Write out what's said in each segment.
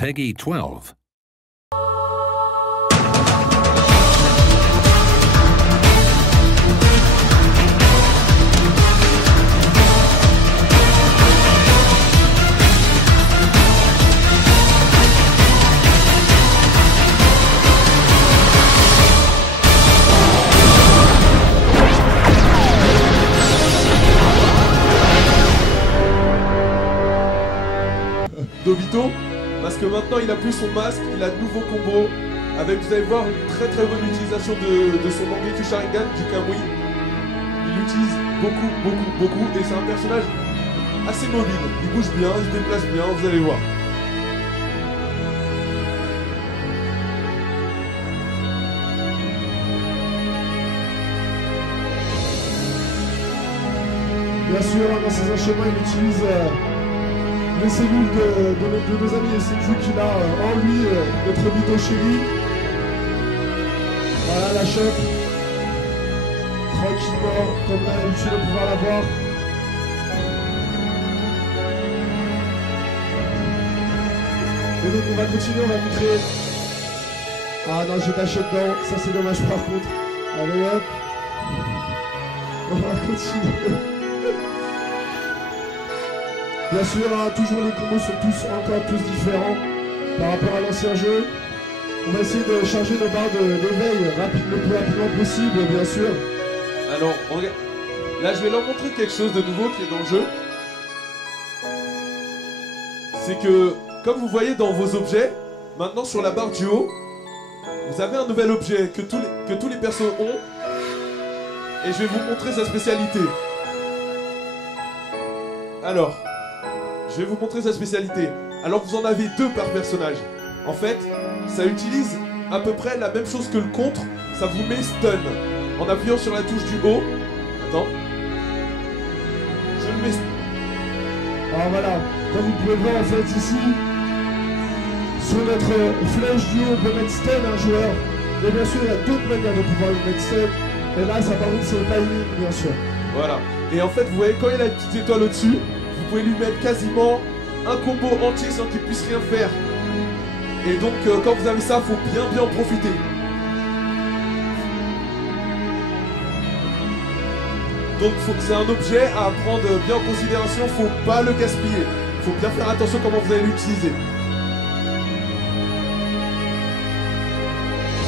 Peggy 12. Dobito, parce que maintenant il a plus son masque, il a de nouveaux combos, avec, vous allez voir, une très très bonne utilisation de son Mangekyou Sharingan du Kamui. Il l'utilise beaucoup, et c'est un personnage assez mobile. Il bouge bien, il se déplace bien, vous allez voir. Bien sûr, dans ses enchaînements, il utilise les cellules de nos amis et Senju qu'il a en lui, notre Bito chéri. Voilà la chope. Tranquillement, comme on a l'habitude de pouvoir la voir. Et donc on va continuer, on va montrer. Ah non, j'ai taché dedans, ça c'est dommage par contre. Allez hop. On va continuer. Bien sûr, hein, toujours les combos sont encore tous différents par rapport à l'ancien jeu. On va essayer de charger nos barres d'éveil le plus rapidement possible, bien sûr. Alors, regarde. Là, je vais leur montrer quelque chose de nouveau qui est dans le jeu. C'est que, comme vous voyez dans vos objets, maintenant sur la barre du haut, vous avez un nouvel objet que tous les persos ont. Et je vais vous montrer sa spécialité. Alors... je vais vous montrer sa spécialité. Alors vous en avez 2 par personnage. En fait, ça utilise à peu près la même chose que le contre. Ça vous met stun. En appuyant sur la touche du haut. Attends. Je le mets stun. Alors voilà, comme vous pouvez voir en fait ici, sur notre flèche du haut, on peut mettre stun un joueur. Et bien sûr, il y a d'autres manières de pouvoir le mettre stun. Et là, ça par contre, c'est le timing, bien sûr. Voilà. Et en fait, vous voyez, quand il a une petite étoile au-dessus, vous pouvez lui mettre quasiment un combo entier sans qu'il puisse rien faire. Et donc quand vous avez ça, faut bien en profiter. Donc c'est un objet à prendre bien en considération, faut pas le gaspiller. Faut bien faire attention comment vous allez l'utiliser.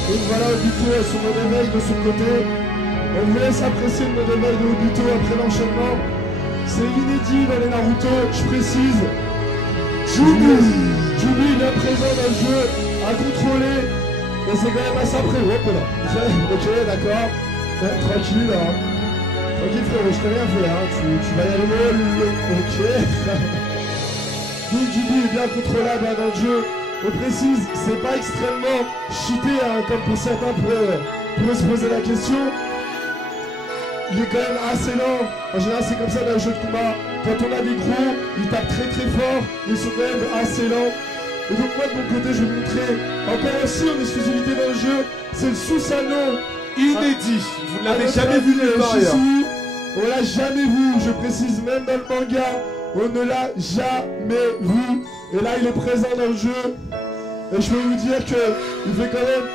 Donc voilà, Obito a son mode éveil de son côté. On vous laisse apprécier le mode éveil de Obito après l'enchaînement. C'est inédit dans les Naruto, je précise. Jubi il est présent dans le jeu, à contrôler. Et c'est quand même assez après. Hop là. Ok, d'accord. Tranquille, hein. Tranquille frérot, je t'ai rien fait, hein. Tu vas y aller mollo. Ok. Donc Jubi est bien contrôlable hein, dans le jeu. On précise, c'est pas extrêmement cheaté, hein, comme pour certains pourraient se poser la question. Il est quand même assez lent. En général, c'est comme ça dans les jeux de combat. Quand on a des gros, ils tapent très fort. Ils sont quand même assez lents. Et donc moi, de mon côté, je vais vous montrer encore aussi en exclusivité dans le jeu. C'est le Susanoo. Inédit. Vous ne l'avez jamais vu nulle part ailleurs. On l'a jamais vu. Je précise, même dans le manga, on ne l'a jamais vu. Et là, il est présent dans le jeu. Et je peux vous dire qu'il fait quand même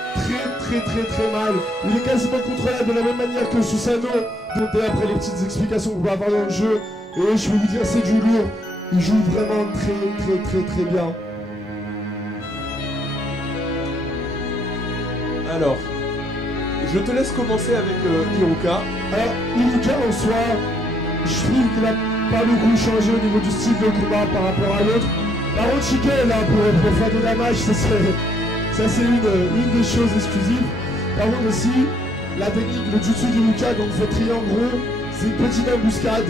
très mal. Il est quasiment contrôlable de la même manière que Susanoo. Donc après les petites explications qu'on va avoir dans le jeu. Et je peux vous dire c'est du lourd. Il joue vraiment très bien. Alors, je te laisse commencer avec Iruka. Alors Iruka en soi, je trouve qu'il a pas beaucoup changé au niveau du style de combat par rapport à l'autre. Par contre, Shiken, là, pour faire du damage, ça c'est une des choses exclusives. Par contre aussi, la technique, le jutsu d'Iruka, donc fait triangle rond, c'est une petite embuscade.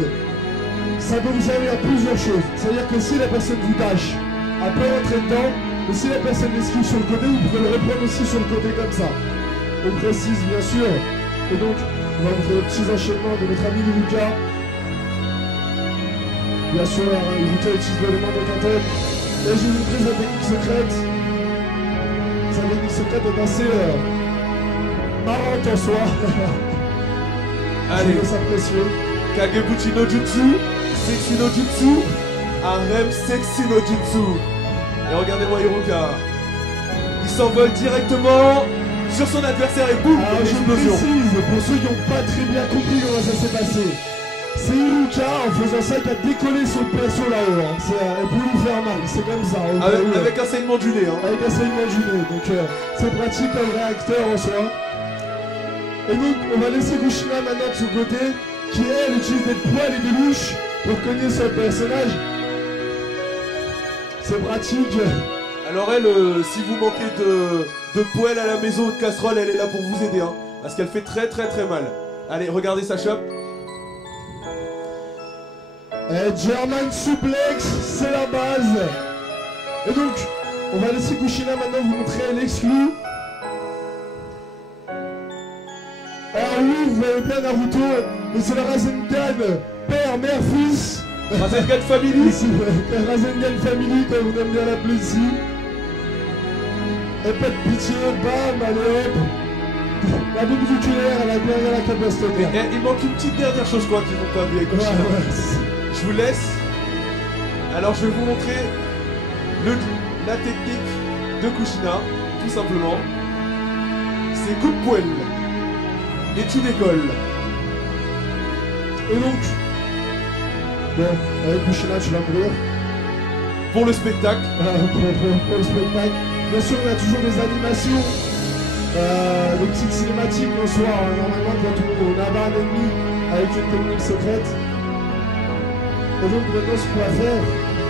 Ça peut vous servir à plusieurs choses. C'est-à-dire que si la personne vous dash, elle peut rentrer dedans, et si la personne l'esquive sur le côté, vous pouvez le reprendre aussi sur le côté comme ça. On précise, bien sûr. Et donc, on va vous faire les petits enchaînements de notre ami Iruka. Bien sûr, Iruka utilise l'élément de Katen. Et je vais vous montrer sa technique secrète. Sa technique secrète est assez marrante en soi. Allez, ça précieux. Kagebuchi no Jutsu, Sexy no Jutsu, Harem Sexy no Jutsu. Et regardez-moi Hiroka. Il s'envole directement sur son adversaire et boum, alors je explosion. précise, pour ceux qui n'ont pas très bien compris comment ça s'est passé, c'est Hiroka en faisant ça qui a décollé son perso là-haut. Hein. Pour lui faire mal, c'est comme ça. Avec un saignement du nez. Hein. Avec un saignement du nez, donc c'est pratique comme réacteur en soi. Et donc on va laisser Kushina maintenant de son côté, qui elle utilise des poils et des louches pour cogner son personnage. C'est pratique. Alors elle, si vous manquez de poêle à la maison ou de casserole, elle est là pour vous aider. Hein, parce qu'elle fait très mal. Allez, regardez sa chope. German suplex, c'est la base. Et donc, on va laisser Kushina maintenant vous montrer l'exclu. Alors oui, vous voyez bien Naruto, mais c'est le Rasengan, père, mère, fils. Rasengan Family. Rasengan Family, comme on aime bien l'appeler ici. Et pas de pitié, bam, allez hop. La bombe nucléaire, elle a bien la capacité. Il manque une petite dernière chose quoi qu'ils n'ont pas vu avec Kushina. Je vous laisse. Alors je vais vous montrer la technique de Kushina, tout simplement. C'est coup de poêle. Et tu décolles. Et donc, bon, avec Kushina tu vas mourir. Pour le spectacle. Pour le spectacle. Bien sûr, on a toujours des animations, des petites cinématiques le soir. Normalement, quand on abat un ennemi avec une technique secrète. Et donc maintenant, ce qu'on va faire,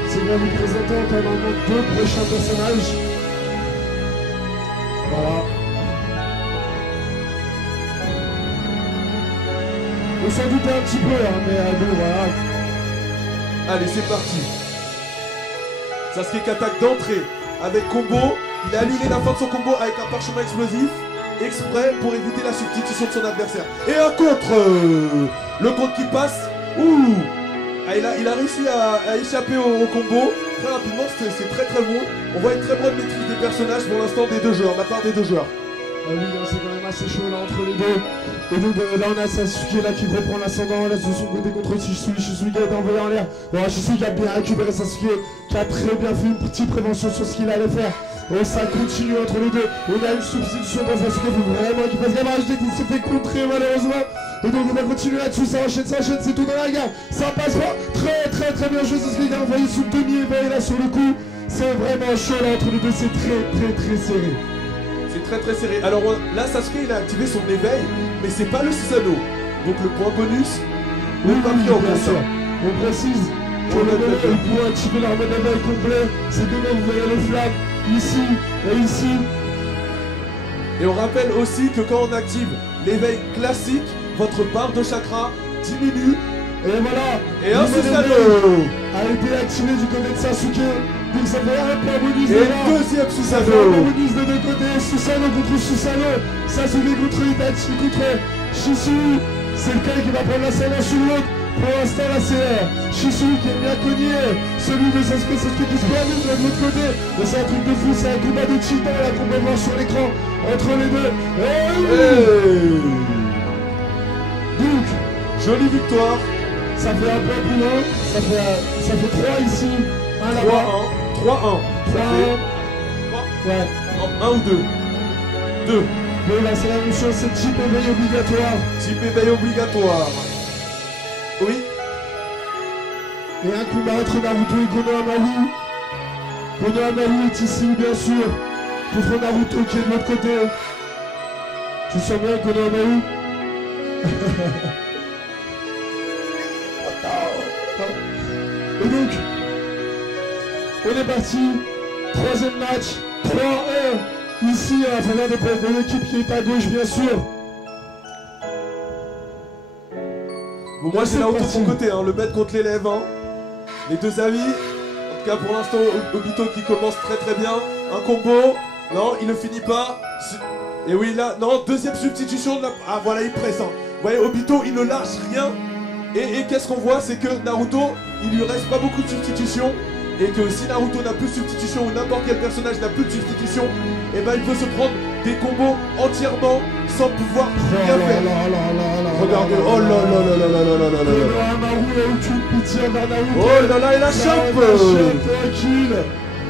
c'est qu'on va vous présenter encore normalement 2 prochains personnages. Voilà. On s'en doutait un petit peu, hein, mais bon, voilà. Allez, c'est parti. Sasuke qui attaque d'entrée avec combo. Il a annulé la fin de son combo avec un parchemin explosif, exprès pour éviter la substitution de son adversaire. Et un contre. Le contre qui passe. Ouh. Ah, il a réussi à échapper au combo très rapidement, c'est très bon. On voit une très bonne maîtrise des personnages pour l'instant des deux joueurs, de la part des deux joueurs. Ah oui, hein, c'est quand même assez chaud là entre les deux. Et donc là on a Sasuke là qui reprend l'ascendant là sur son côté contre Shisui. Shisui qui a été envoyé en l'air. Bon, Shisui qui a bien récupéré Sasuke, qui a très bien fait une petite prévention sur ce qu'il allait faire. Et ça continue entre les deux. On a une substitution dans Sasuke, il faut vraiment qu'il fasse gaffe. Je dis qu'il s'est fait contrer malheureusement. Et donc on va continuer là-dessus, ça enchaîne, c'est tout dans la gare. Ça passe pas, très bien joué, c'est ce qu'il a envoyé sous demi-éveil là sur le coup. C'est vraiment chaud là entre les deux, c'est très serré. C'est très serré. Alors là Sasuke il a activé son éveil, mais c'est pas le Susanoo. Donc le point bonus, n'est pas pris en compte. On précise que le level pour activer leur mode éveil complet, c'est que là vous voyez les flammes, ici et ici. Et on rappelle aussi que quand on active l'éveil classique, votre barre de chakra diminue. Et voilà. Et un Susanoo a été activé du côté de Sasuke. Donc ça fait un point bonus. Et deuxième Susanoo. Un point bonus de deux côtés. Susanoo contre Susanoo. Sasuke contre Itachi contre Shisui. C'est lequel qui va prendre l'ascendant sur l'autre. Pour l'instant là c'est Shisui qui est bien cogné. Celui de Sasuke qui se termine de l'autre côté. Mais c'est un truc de fou. C'est un combat de titan là qu'on va voir sur l'écran entre les deux. Donc, jolie victoire. Ça fait un point pour eux, ça fait 3 ici, 1 là-bas. 3-1. 3-1. Ouais. 1 ou 2 2. Bon là c'est la même chose, c'est type éveil obligatoire. Type éveil obligatoire. Oui. Et un combat entre Naruto et Konohamaru. Konohamaru est ici bien sûr, contre Naruto qui est de l'autre côté. Tu sens bien Konohamaru? Et donc, on est parti, 3ème match, 3-1, ici à la faveur de l'équipe qui est à gauche bien sûr. Bon, moi j'ai Naruto de mon côté, hein, le maître contre l'élève, hein. Les deux amis, en tout cas pour l'instant Obito qui commence très bien, un combo, non il ne finit pas, et oui là, non, deuxième substitution de la... Ah voilà il presse, hein. Vous voyez Obito il ne lâche rien. Et qu'est-ce qu'on voit, c'est que Naruto, il lui reste pas beaucoup de substitutions. Et que si Naruto n'a plus de substitution ou n'importe quel personnage n'a plus de substitution, et ben il peut se prendre des combos entièrement sans pouvoir rien faire. Regardez, oh là là là là là là là là là. Konohamaru a aucune pitié envers Naruto. Oh là là, il la chope. Tranquille.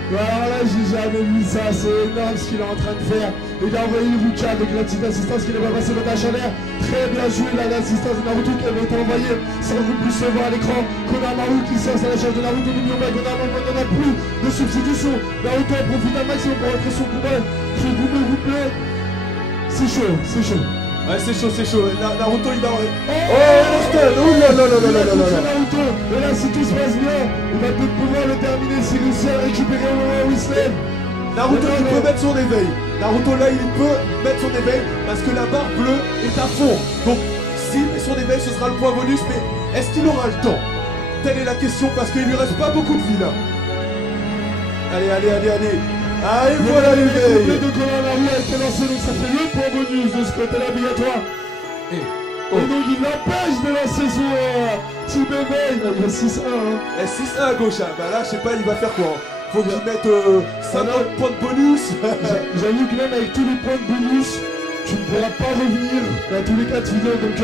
Alors là, j'ai jamais vu ça, c'est énorme ce qu'il est en train de faire. Il a envoyé une Ruka avec la petite assistance qui n'est pas passée dans la chaleur. Très bien joué là, l'assistance de Naruto qui avait été envoyée sans que vous puissiez voir à l'écran. Konamaru qui sort à la charge de Naruto, n'oublions pas qu'on n'en a plus de substitution. Naruto en profite un maximum pour rentrer son combat. Qui vous plaît. C'est chaud, c'est chaud. Ouais, c'est chaud, c'est chaud. Naruto, il a... stun. Oh là là là là là là là. Naruto, et là, si tout se passe bien, il va peut-être pouvoir le terminer s'il réussit à récupérer au moment où il se lève. Naruto, il peut mettre son éveil. Naruto, là, il peut mettre son éveil parce que la barre bleue est à fond. Donc, s'il met son éveil, ce sera le point bonus. Mais est-ce qu'il aura le temps? Telle est la question parce qu'il lui reste pas beaucoup de vie, là. Allez, allez, allez, allez. Ah, et voilà l'éveil. Le de Konamaru a été lancé, donc ça fait le point bonus de ce côté-là obligatoire. Et donc il l'empêche de lancer son type éveil. Il y a 6-1. Et 6-1 à gauche. Hein. Bah là, je sais pas, il va faire quoi. Faut qu'il mette 50 points de bonus. J'avoue que même avec tous les points de bonus, tu ne pourras pas revenir dans tous les cas de vidéo. Donc,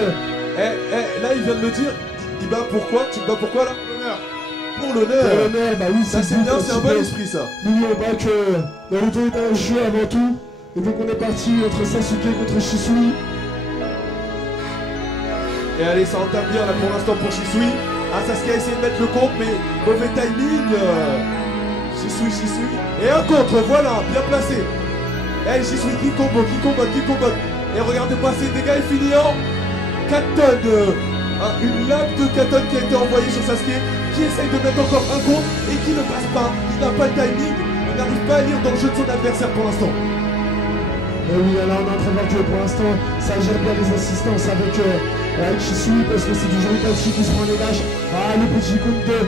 là, il vient de me dire, il bat pourquoi? Tu te bats pourquoi là? Pour l'honneur. Pour l'honneur, bah oui, ça c'est bien, c'est un bon esprit ça. N'oublions pas que Naruto est un jeu avant tout. Et donc on est parti entre Sasuke contre Shisui. Et allez, ça entame bien là pour l'instant pour Shisui. Ah, Sasuke a essayé de mettre le contre, mais mauvais timing. Shisui. Et un contre, voilà, bien placé. Et Shisui qui combo. Et regardez passer, les dégâts est fini en 4 tonnes. Une lame de 4 tonnes qui a été envoyée sur Sasuke, qui essaye de mettre encore un contre et qui ne passe pas. Il n'a pas le timing, il n'arrive pas à lire dans le jeu de son adversaire pour l'instant. Et oui, alors on est en train de voir que pour l'instant, ça gère bien les assistances avec Shisui parce que c'est du jeu Itachi qui se prend les lâches. Ah, le petit compte de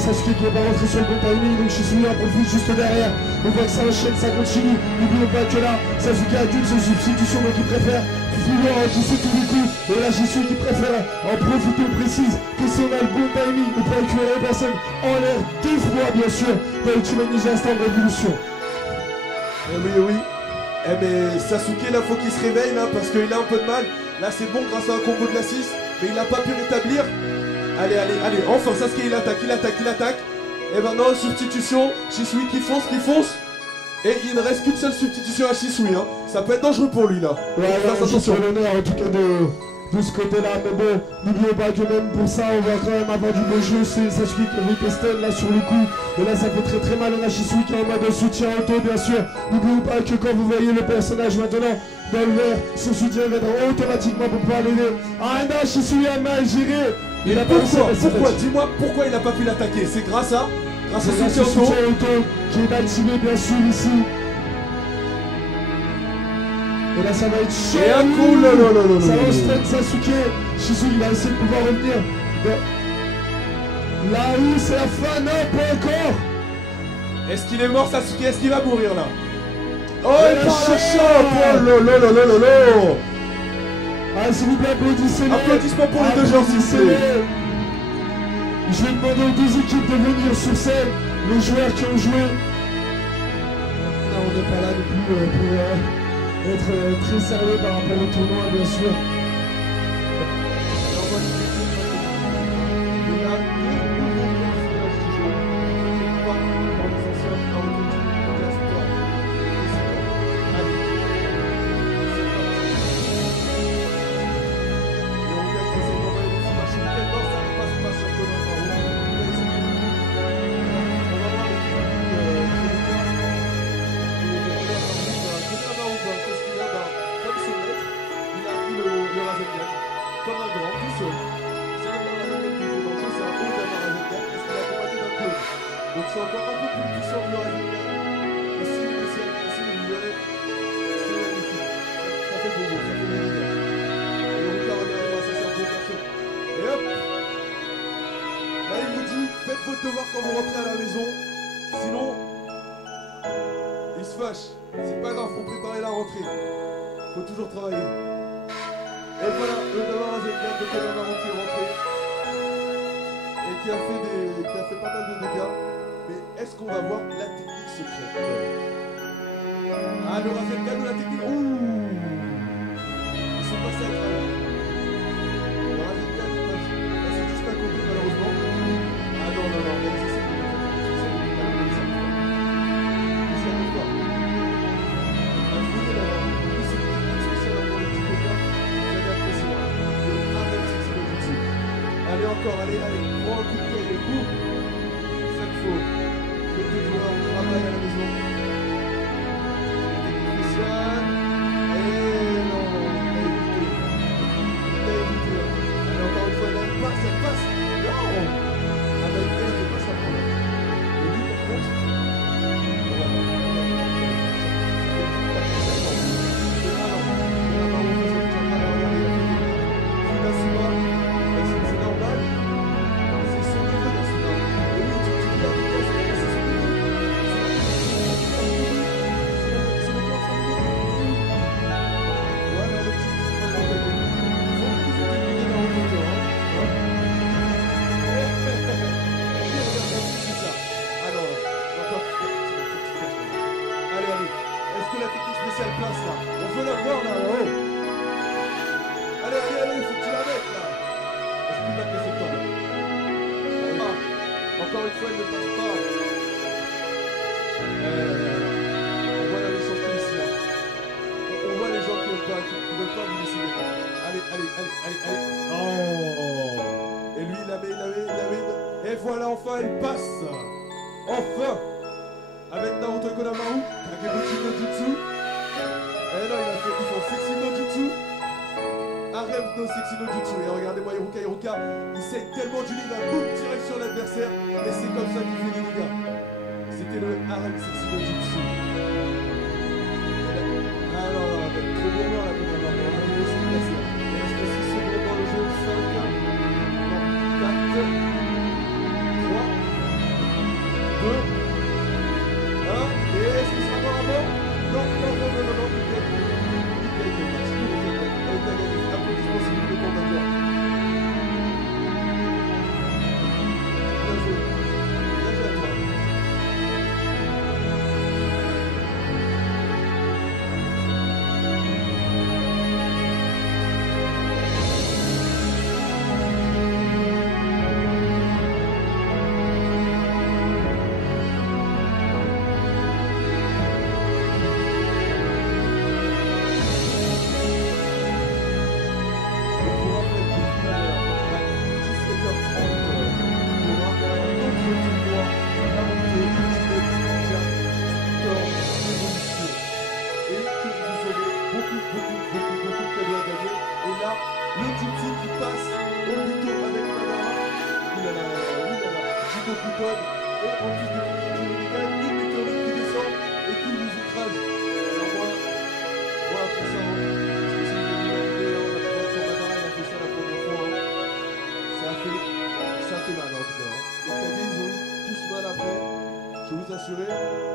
Sasuke qui n'est pas rentré sur le bon timing, donc Shisui en profite juste derrière. On voit que ça enchaîne, ça continue. N'oublions pas que là, Sasuke a qu'une seule substitution, donc il préfère vouloir encaisser tous les coups. Et là, Shisui qui préfère en profiter, on précise que si on a le bon timing, on peut récupérer la personne en l'air deux fois, bien sûr, dans Ultimate Ninja Storm Révolution. Eh oui. Eh mais Sasuke là faut qu'il se réveille là parce qu'il a un peu de mal. Là c'est bon grâce à un combo de la 6, mais il n'a pas pu rétablir. Allez, enfin Sasuke il attaque. Et maintenant substitution, Shisui qui fonce. Et il ne reste qu'une seule substitution à Shisui hein. Ça peut être dangereux pour lui là. Ouais, attention l'honneur en tout cas de ce côté-là, mais bon, n'oublions pas que même pour ça, on va quand même avoir du beau jeu. C'est Sasuke qui avait Stun là sur le coup. Et là, ça fait très mal. On a Shisui qui est en mode soutien auto, bien sûr. N'oublions pas que quand vous voyez le personnage maintenant dans le vert, son soutien viendra automatiquement pour pouvoir l'aider. Ah non, Shisui a mal géré. Il a pas pourquoi dis-moi pourquoi il n'a pas pu l'attaquer. C'est grâce à soutien auto qui est activé, bien sûr, ici. Et là ça va être chaud. Et un coup, ça va stun Sasuke. Shisui il va essayer de pouvoir revenir. Là où c'est la fin, non pas encore. Est-ce qu'il est mort Sasuke? Est-ce qu'il va mourir là? Oh il part la chope. Oh Ah s'il vous plaît applaudissez-les. Applaudissements pour les deux joueurs s'il vous plaît. Je vais demander aux deux équipes de venir sur scène. Les joueurs qui ont joué. Non on n'est pas là non plus pour être très sérieux par rapport au tournoi, bien sûr. Quand vous rentrez à la maison, sinon il se fâche. C'est pas grave, faut préparer la rentrée. Faut toujours travailler. Et voilà, le Damar Rasengan de Konamaru qui est rentré et qui a fait pas mal de dégâts. Mais est-ce qu'on va voir la technique secrète? Ah, le Rasengan ou la technique? Ouh, ils sont passés à travers. Le Rasengan c'est juste à côté malheureusement. Ah non, mais encore, allez, allez, prends un coup de cahier, boum. Ça qu'il faut. Faites tes joueurs au travail à la maison. Technique spéciale. Et non, il a évité. Il a évité. Allez, encore une fois, elle passe, elle passe. Non. Ah bah, elle ne pas sa prendre. Et lui, par contre, c'est normal, c'est son neveu dans ce moment. Et oui, tu dis la vitesse, c'est son neveu. C'est le corps, c'est le neveu. Voilà le petit qui se prend dans la tête. Il faut qu'ils aient terminé dans le moteur. C'est ça. Alors, encore. Allez, allez. Est-ce que la technique spéciale place là? On veut la voir là, oh. Allez, allez, allez, faut que tu la mettes là. Est-ce qu'il va te laisser le temps? Ah, encore une fois, il ne passe pas. On voit la méchanceté ici. Hein. On voit les gens qui ne veulent pas vous laisser les mains. Allez, allez, allez, allez, allez. Oh. Et lui, il la met. Et voilà, enfin, il passe. Enfin. Avec Naruto Konamaru, Kagebuchi no Jutsu. Et là, ils font Sexy no Jutsu. Arrête no Sexy no Jutsu. Et regardez-moi Hiruka, il saigne tellement du lit d'un coup de direction l'adversaire. Et c'est comme ça qu'il fait les dégâts. C'était le Arem Sexy no Jutsu. Alors, avec trop bon là, Konamaru. C'est placé. Il reste 6 secondes dans le jeu. 5, 4, 3, 2, et est-ce qu'il sera mort avant? Non, nickel. Merci beaucoup, elle t'a gagné. Applaudissements s'il vous plaît pour Major. Bien joué. Bien joué à toi.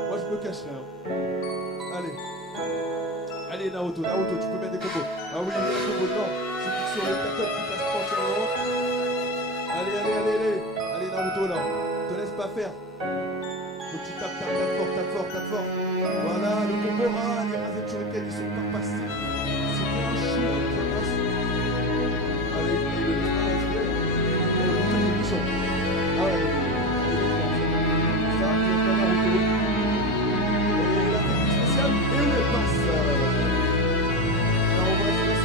Moi je me cacherai. Allez. Allez Naruto, tu peux mettre des combos. Ah oui, il y a des combos. Non, c'est fixe sur le tap qui passe pas entièrement. Allez. Allez Naruto là. Te laisse pas faire. Faut que tu tapes fort. Voilà, le combo. Ah, les Razen Shuriken, ils sont pas passés. C'était un chou qui passe. Allez, il le laisse pas respirer. Il est monté le bouchon. Ah ouais. Ça, il y a pas Naruto. Et où elle passe? Alors on va essayer de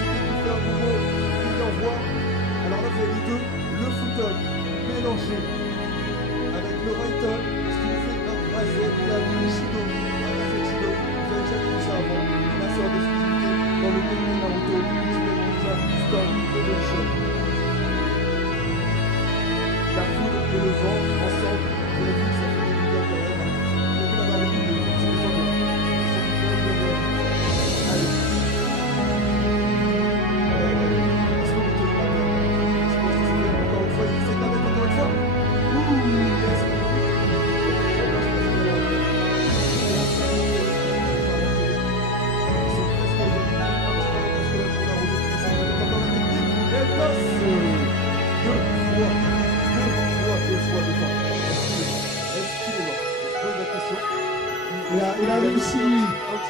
faire un combo, il l'envoie. Alors là vous avez les deux, le football mélangé avec le Raiden, ce qui nous fait un Razen Shido. Un Razen Shido, vous avez déjà vu ça avant. Là c'est en exclusivité dans le game de Naruto, Ultimate Ninja Storm Evolution. La foudre et le vent ensemble, vous avez vu que ça fait des dégâts quand même. Vous avez vu la barre de vie, c'est des angles.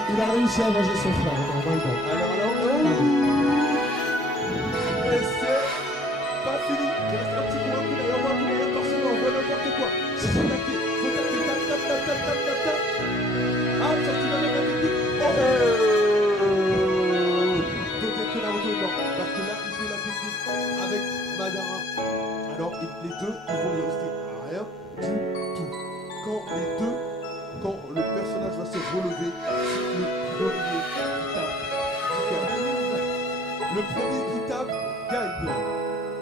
Il a réussi à venger son frère, normalement. Alors, et c'est pas fini. Il reste un petit coup, un coup, par-ci, on voit n'importe quoi. C'est faut taper, tap. Ah, sorti avec la technique. Peut-être que Naruto est mort, parce que là, il fait la technique avec Madara. alors les deux, ils vont y rester à rien du tout. Quand le personnage va se relever, c'est le premier qui tape qui gagne. Le premier qui tape gagne.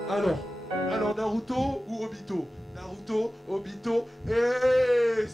Alors Naruto ou Obito? Naruto, Obito, et